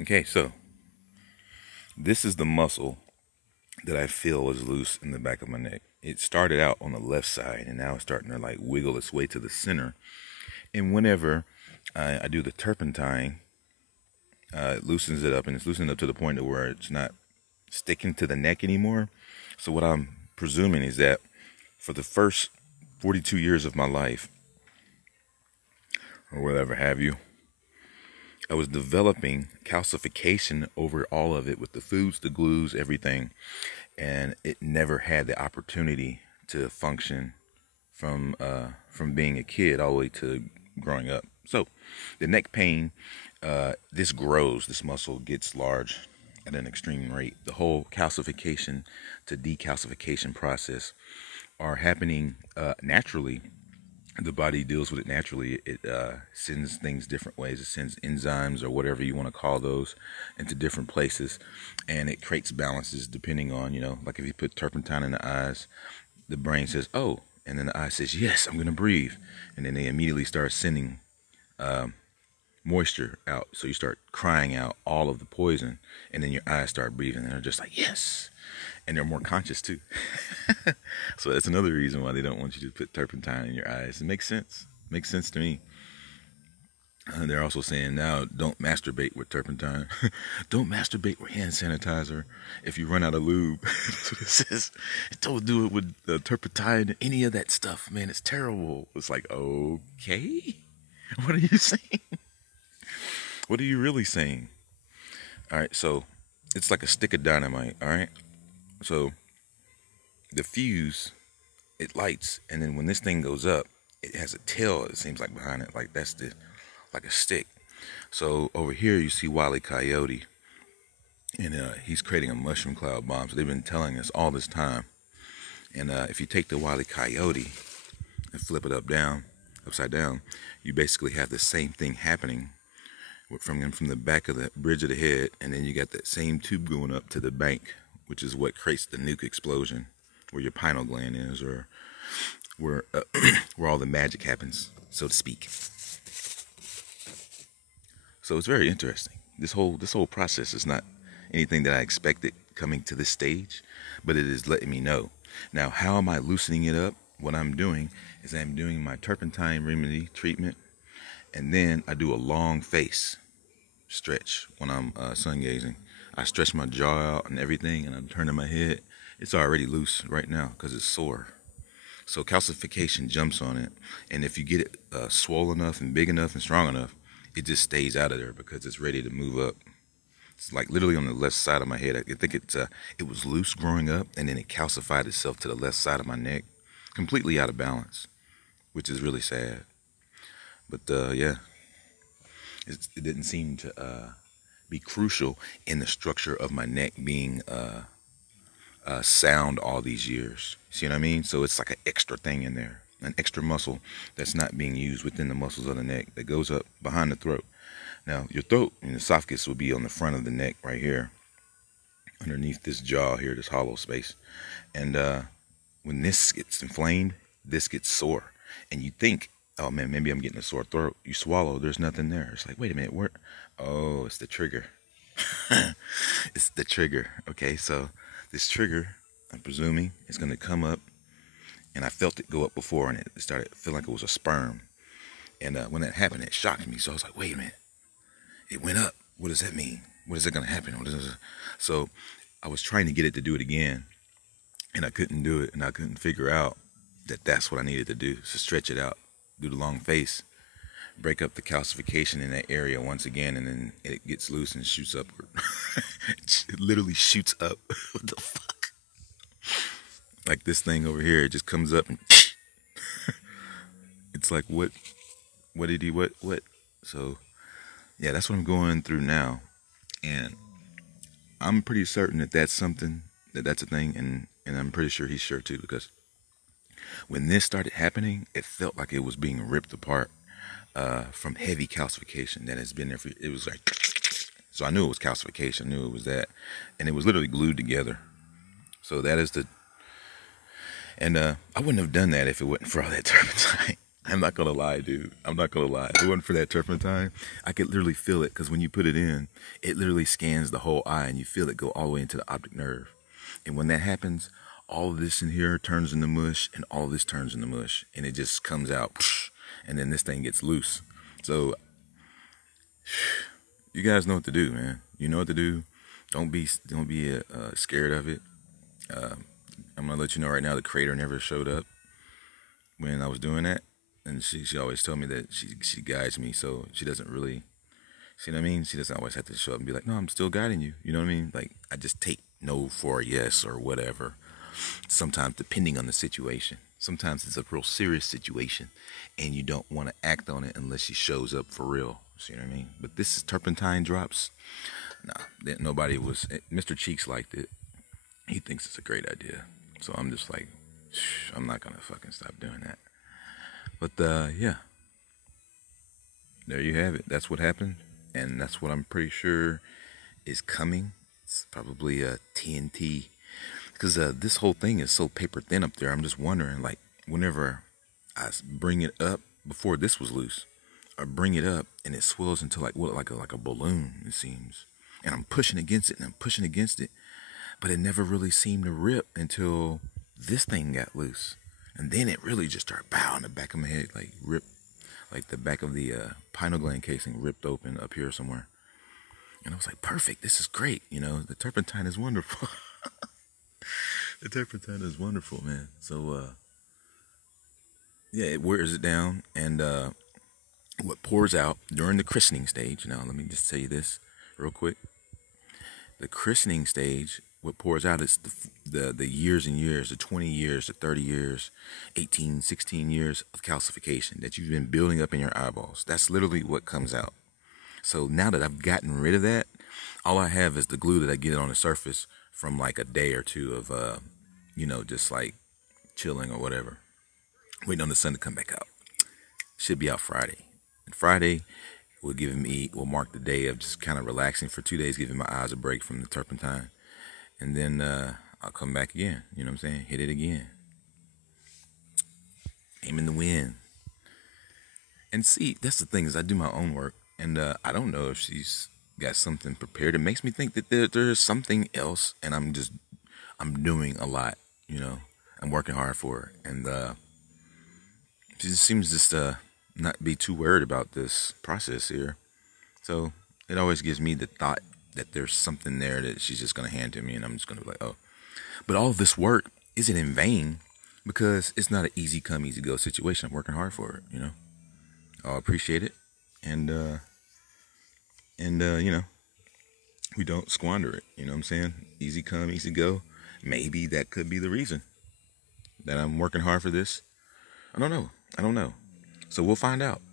Okay, so this is the muscle that I feel is loose in the back of my neck. It started out on the left side, and now it's starting to like wiggle its way to the center. And whenever I do the turpentine, it loosens it up, and it's loosened up to the point where it's not sticking to the neck anymore. So what I'm presuming is that for the first 42 years of my life, or whatever have you, I was developing calcification over all of it with the foods, the glues, everything. And it never had the opportunity to function from being a kid all the way to growing up. So the neck pain, this grows, this muscle gets large at an extreme rate. The whole calcification to decalcification process are happening naturally. The body deals with it naturally. It sends things different ways. It sends enzymes or whatever you want to call those into different places, and it creates balances depending on, like if you put turpentine in the eyes, the brain says, oh, and then the eye says, yes, I'm going to breathe. And then they immediately start sending moisture out. So you start crying out all of the poison, and then your eyes start breathing, and they're just like, yes. And they're more conscious too. So that's another reason why they don't want you to put turpentine in your eyes. It makes sense. Makes sense to me. They're also saying now, don't masturbate with turpentine. Don't masturbate with hand sanitizer if you run out of lube. That's what it says. Don't do it with turpentine, any of that stuff, man. It's terrible. It's like, okay. What are you saying? What are you really saying? All right, so it's like a stick of dynamite, all right? So the fuse, it lights, and then when this thing goes up, it has a tail, it seems like, behind it, like that's like a stick. So over here you see Wile E. Coyote, and he's creating a mushroom cloud bomb. So they've been telling us all this time. And if you take the Wile E. Coyote and flip it upside down, you basically have the same thing happening from the back of the bridge of the head, and then you got that same tube going up to the bank, which is what creates the nuke explosion, where your pineal gland is, or where all the magic happens, so to speak. So it's very interesting. This whole process is not anything that I expected coming to this stage, but it is letting me know. Now, how am I loosening it up? What I'm doing is I'm doing my turpentine remedy treatment, and then I do a long face stretch when I'm sun gazing. I stretch my jaw out and everything, and I'm turning my head. It's already loose right now because it's sore. So calcification jumps on it, and if you get it swollen enough and big enough and strong enough, it just stays out of there because it's ready to move up. It's like literally on the left side of my head. I think it was loose growing up, and then it calcified itself to the left side of my neck, completely out of balance, which is really sad. But yeah, it didn't seem to be crucial in the structure of my neck being sound all these years. See what I mean? So it's like an extra thing in there, an extra muscle that's not being used within the muscles of the neck that goes up behind the throat. Now, your throat and esophagus will be on the front of the neck right here, underneath this jaw here, this hollow space. And when this gets inflamed, this gets sore. And you think, oh man, maybe I'm getting a sore throat. You swallow, there's nothing there. It's like, wait a minute, where? Oh, it's the trigger. It's the trigger. Okay, so this trigger, I'm presuming, is going to come up, and I felt it go up before, and it started feeling like it was a sperm. And when that happened, it shocked me. So I was like, wait a minute, it went up. What does that mean? What is it going to happen? So I was trying to get it to do it again, and I couldn't do it, and I couldn't figure out that that's what I needed to do, to stretch it out, do the long face, break up the calcification in that area once again, and then it gets loose and shoots upward. It literally shoots up. What the fuck? Like this thing over here, it just comes up and it's like, what did he, what? So yeah, that's what I'm going through now, and I'm pretty certain that that's something, that's a thing, and I'm pretty sure he's sure too, because when this started happening, it felt like it was being ripped apart from heavy calcification that has been there for, it was like, so I knew it was calcification, I knew it was that, and it was literally glued together. So that is and I wouldn't have done that if it wasn't for all that turpentine. I'm not gonna lie, dude. I'm not gonna lie. If it wasn't for that turpentine, I could literally feel it, because when you put it in, it literally scans the whole eye, and you feel it go all the way into the optic nerve. And when that happens, all of this in here turns into mush, and all of this turns into mush, and it just comes out, and then this thing gets loose. So you guys know what to do, man. You know what to do. Don't be scared of it. I'm gonna let you know right now, the creator never showed up when I was doing that, and she always told me that she guides me, so she doesn't really, see what I mean? She doesn't always have to show up and be like, no, I'm still guiding you. You know what I mean? Like, I just take no for a yes or whatever. Sometimes, depending on the situation. Sometimes it's a real serious situation, and you don't want to act on it unless she shows up for real. See what I mean? But this is turpentine drops. Nah, nobody was. Mr. Cheeks liked it. He thinks it's a great idea. So I'm just like, I'm not gonna fucking stop doing that. But yeah, there you have it. That's what happened, and that's what I'm pretty sure is coming. It's probably a TNT, because this whole thing is so paper thin up there. I'm just wondering, like, whenever I bring it up, before this was loose, I bring it up and it swells into like a balloon, it seems. And I'm pushing against it and I'm pushing against it, but it never really seemed to rip until this thing got loose. And then it really just started in the back of my head, like rip, like the back of the pineal gland casing ripped open up here somewhere. And I was like, perfect, this is great. You know, the turpentine is wonderful. The turpentine is wonderful, man. So, yeah, it wears it down. And what pours out during the christening stage, now let me just tell you this real quick. The christening stage, what pours out is the years and years, the 20 years, the 30 years, 18, 16 years of calcification that you've been building up in your eyeballs. That's literally what comes out. So now that I've gotten rid of that, all I have is the glue that I get on the surface from like a day or two of, you know, just like chilling or whatever, waiting on the sun to come back out. Should be out Friday. And Friday will mark the day of just kind of relaxing for 2 days, giving my eyes a break from the turpentine. And then I'll come back again. You know what I'm saying? Hit it again. Aim in the wind. And see, that's the thing, is I do my own work. And I don't know if she's got something prepared. It makes me think that there's something else. And I'm doing a lot, you know. I'm working hard for it. And she just seems just not be too worried about this process here. So it always gives me the thought that there's something there that she's just going to hand to me, and I'm just going to be like, oh. But all this work isn't in vain, because it's not an easy come, easy go situation. I'm working hard for it, you know. I'll appreciate it. And you know, we don't squander it. You know what I'm saying? Easy come, easy go. Maybe that could be the reason that I'm working hard for this. I don't know. So we'll find out.